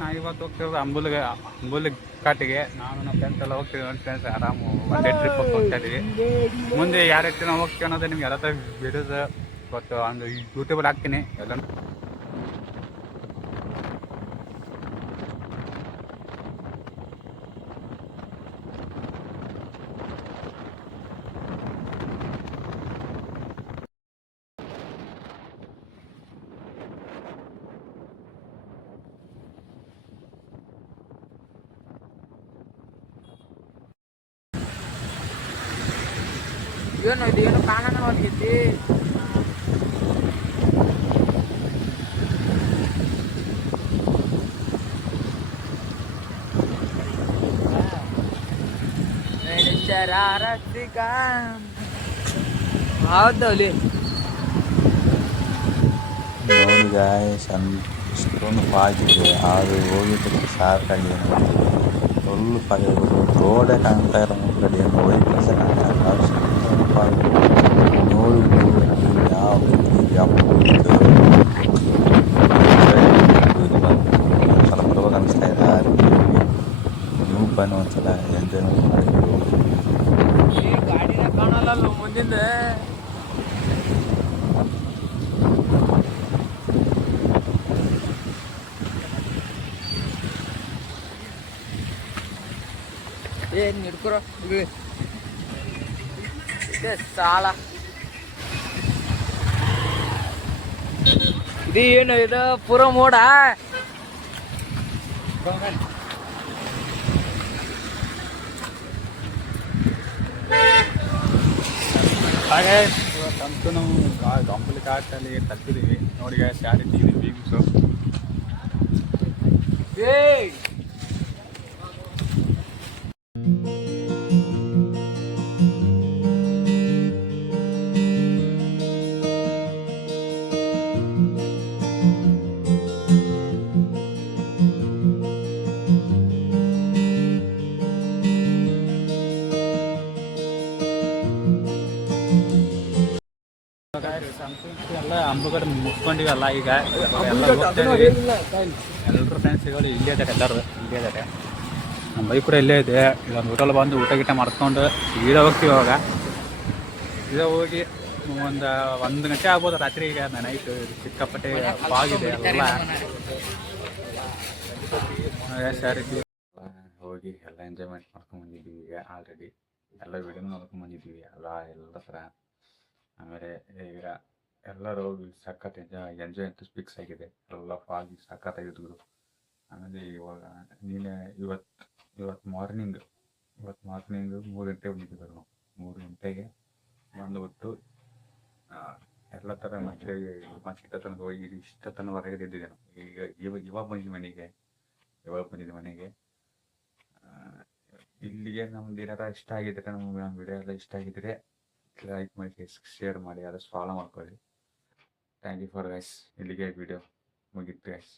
ನಾವು ಇವತ್ತು ಹೋಗ್ತಿರೋದು ಅಂಬುಲಿ ಘಾಟಿಗೆ. ನಾನು ನಮ್ಮ ಫ್ರೆಂಡ್ಸ್ ಎಲ್ಲ ಹೋಗ್ತೀವಿ. ನನ್ನ ಫ್ರೆಂಡ್ಸ್ ಆರಾಮು ಒನ್ ಡೇ ಟ್ರಿಪ್ ಹೋಗ್ತಾ ಇದ್ದೀವಿ. ಮುಂದೆ ಯಾವ ರೀತಿ ನಾವು ಹೋಗ್ತೀವಿ ಅನ್ನೋದು ನಿಮ್ಗೆ ಎಲ್ಲ ಥರ ವಿಡಿಯೋಸ್ ಗೊತ್ತು, ಒಂದು ಯೂಟ್ಯೂಬಲ್ಲಿ ಹಾಕ್ತೀನಿ ಎಲ್ಲ. ಇದೇನು ಕಾಣನ ಹೋಗೈತಿ. ಹೌದೌಲಿ ನೋಡಿ ಗಾಯ್ಸ್, ಇಷ್ಟೊಂದು ಫಾಗಿದೆ. ಅದು ಹೋಗಿದ್ದಕ್ಕೆ ಸಾಕಾಗಿ ಫುಲ್ ಫಾಗಿದೆ. ರೋಡೇ ಕಾಣ್ತಾ ಇರೋ ಕಡೆ ವೆಹಿಕಲ್ಸ್ ನೋಡಿ ಯಾವ ಒಂದ್ಸಲ ಬರುವಾಗ ಅನಿಸ್ತಾ ಇದೆ. ನೀವು ಬನ್ನಿ ಒಂದ್ಸಲ ಎಂಜಾಯ್ಮೆಂಟ್ ಮಾಡಿ. ಗಾಡಿನ ಕಾಣಲ್ಲ ಮುಂದಿಂದ. ಏನ್ ಹಿಡ್ಕೊರ ಸಾಲ ಇದು ಏನು ಇದು ಪೂರ ಮೋಡ. ಹಾಗೆ ಇವತ್ತಂತೂ ನಾವು ಅಂಬುಲಿ ಘಾಟಲ್ಲಿ ತಲುಪಿದ್ದೀವಿ. ನೋಡಿ ಗಾಯ್ಸ್, ಯಾವ ರೀತಿ ಇದೆ ವ್ಯೂಸು. ಎಲ್ಲ ಅಂಬುಗಡೆ ಮುಗಿಸ್ಕೊಂಡಿವಲ್ಲ. ಈಗ ಎಲ್ಲರೂ ಫ್ರೆಂಡ್ಸ್ಗಳು ಇಲ್ಲೇ ಇದ್ದಾರೆ. ಎಲ್ಲರೂ ಇಲ್ಲೇ ಇದ್ದಾರೆ. ನಮ್ಮ ಬೈಕ್ ಕೂಡ ಇಲ್ಲೇ ಇದೆ. ಇಲ್ಲೊಂದು ಹೋಟೆಲ್ ಬಂದು ಊಟ ಗೀಟ ಮಾಡ್ಕೊಂಡು ಈಗ ಹೋಗ್ತೀವಿ. ಇವಾಗ ಈಗ ಹೋಗಿ ಒಂದು ಗಂಟೆ ಆಗ್ಬೋದು ರಾತ್ರಿ. ಈಗ ನೈಟ್ ಸಿಕ್ಕಾಪಟ್ಟೆ ಆಗಿದೆ ಎಲ್ಲ. ಹೋಗಿ ಎಲ್ಲ ಎಂಜಾಯ್ಮೆಂಟ್ ಮಾಡ್ಕೊಂಡು ಬಂದಿದ್ದೀವಿ. ಈಗ ಆಲ್ರೆಡಿ ಎಲ್ಲ ವಿಡಿಯೋನ ನೋಡ್ಕೊಂಡು ಬಂದಿದ್ದೀವಿ ಎಲ್ಲ ಥರ. ಆಮೇಲೆ ಈಗ ಎಲ್ಲರೂ ಸಖತ್ ಎಂಜಾಯ್ ಅಂತೂ ಫಿಕ್ಸ್ ಆಗಿದೆ. ಎಲ್ಲ ಫಾಗಿ ಸಖತ್ತಾಗಿದ್ರು. ಆಮೇಲೆ ಇವಾಗ ಇವತ್ತು ಮಾರ್ನಿಂಗ್ 3 ಗಂಟೆಗೆ ಬಂದಿದ್ದೀವಿ ನಾವು. 3 ಗಂಟೆಗೆ ಬಂದುಬಿಟ್ಟು ಎಲ್ಲ ಥರ ಮತ್ತೆ ತನಕ ಹೋಗಿ ಇಷ್ಟ ಹೊರಗೆ ಇದ್ದಿದ್ದೆ ನಾವು. ಇವಾಗ ಬಂದಿದ್ದೆ ಮನೆಗೆ. ಇಲ್ಲಿಗೆ ನಮ್ದು ಏನಾರ ಇಷ್ಟ ಆಗಿದ್ರೆ, ನಮ್ಮ ವಿಡಿಯೋ ಎಲ್ಲ ಇಷ್ಟ ಆಗಿದ್ರೆ ಲೈಕ್ ಮಾಡಿ, ಶೇರ್ ಮಾಡಿ, ಆದಷ್ಟು ಫಾಲೋ ಮಾಡ್ಕೊಳ್ಳಿ. Thank you for guys. ಇಲ್ಲಿಗೆ ವಿಡಿಯೋ ಮುಗಿತು ಗೈಸ್.